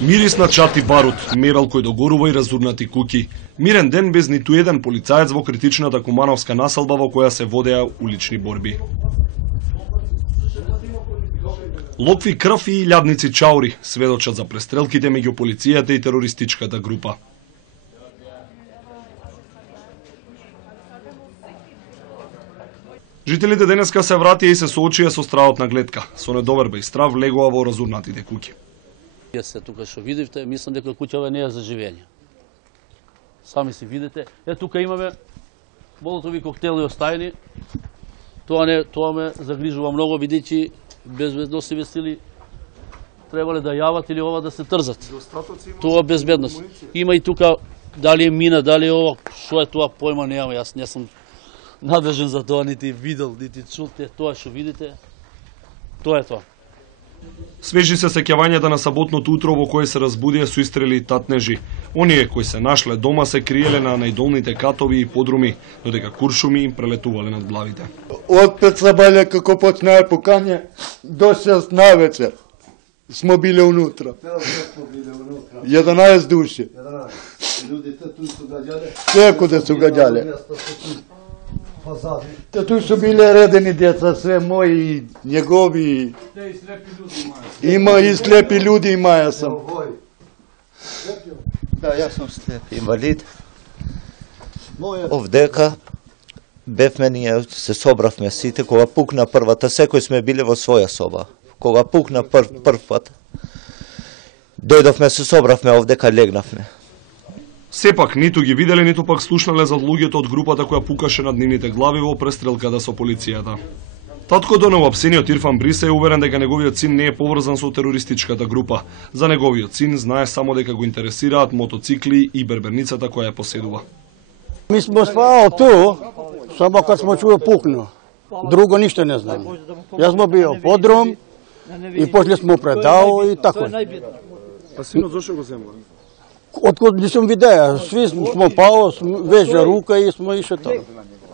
Мирис на чат и барут, мебел кој догорува и разурнати куќи. Мирен ден без ниту еден полицаец во критичната кумановска населба во која се водеа улични борби. Локви крв и илјадници чаури сведочат за престрелките меѓу полицијата и терористичката група. Жителите денеска се вратија и се соочија со стравот на гледка. Со недоверба и страв влегоа во разурнатите куќи. Јас тука што видивте, мислам дека куќава не е за живење. Сами си видите. Тука имаме молотови коктели остајни. Тоа ме загрижува многу, бидејќи безбедносни сили требале да јават или ова да се трзат. Тоа безбедност. Има и тука дали е мина, дали е ова, што е тоа појма немам, јас не сум надлежен за тоа, нити видел, нити чул, тоа што видите, тоа е тоа. Свежи се сеќавањата на саботното утро во кое се разбудија со истрели и татнежи. Оние кои се нашле дома се криеле на најдолните катови и подруми, додека куршуми им прелетувале над главите. Од 5 сабаља како почнаа пукање до 6 навечер смо биле унутра. 11 души. Секојде су гаѓале. Туј су биле редени деца, све мои, негови. Има и слепи луѓе, имаја сам. Да, јас сум слеп инвалид. Овдека бевме ние, се собравме сите, кога пукна првата, секој сме биле во своја соба. Кога пукна прв пат, дојдовме, се собравме овдека, легнавме. Сепак, ниту ги виделе, ниту пак слушнале за луѓето од групата која пукаше над нивните глави во престрелката со полицијата. Таткото на уапсениот Ирфан Бриса е уверен дека неговиот син не е поврзан со терористичката група. За неговиот син знае само дека го интересираат мотоцикли и берберницата која ја поседува. Ми смо спаал ту, само кога смо чуо пукно. Друго ништо не знам. Јас смо био подрум и после смо предал и тако. А синот зошто го земува? Откод не сум видеа, сви смо пало, вежа рука и смо ише тоа.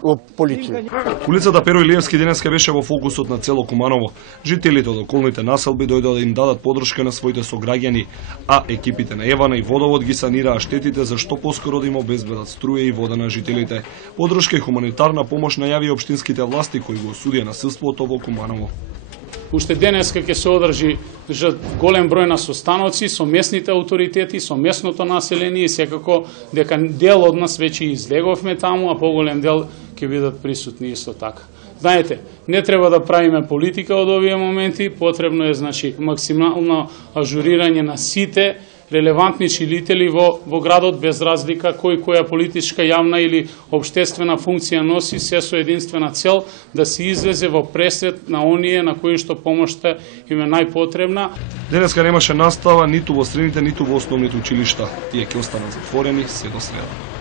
Во полиција. Улицата Перо Илиевски денеска беше во фокусот на цело Куманово. Жителите од околните населби дојдоа да им дадат подршка на своите сограѓани, а екипите на Евана и Водовод ги санираа штетите за што поскоро да им обезбедат струја и вода на жителите. Подршка и хуманитарна помош најави општинските власти кои го осудија насилството во Куманово. Уште денеска ќе се одржи голем број на состаноци со местните ауторитети, со местното население и секако дека дел од нас веќе излеговме таму, а поголем дел ќе бидат присутни исто така. Знаете, не треба да правиме политика од овие моменти, потребно е максимално ажурирање на сите релевантни чилители во градот, без разлика кој која политичка, јавна или општествена функција носи, се со единствена цел да се излезе во пресрет на оние на кои што помошта им е најпотребна. Денеска немаше настава ниту во средните, ниту во основните училишта. Тие ќе останат затворени се до среда.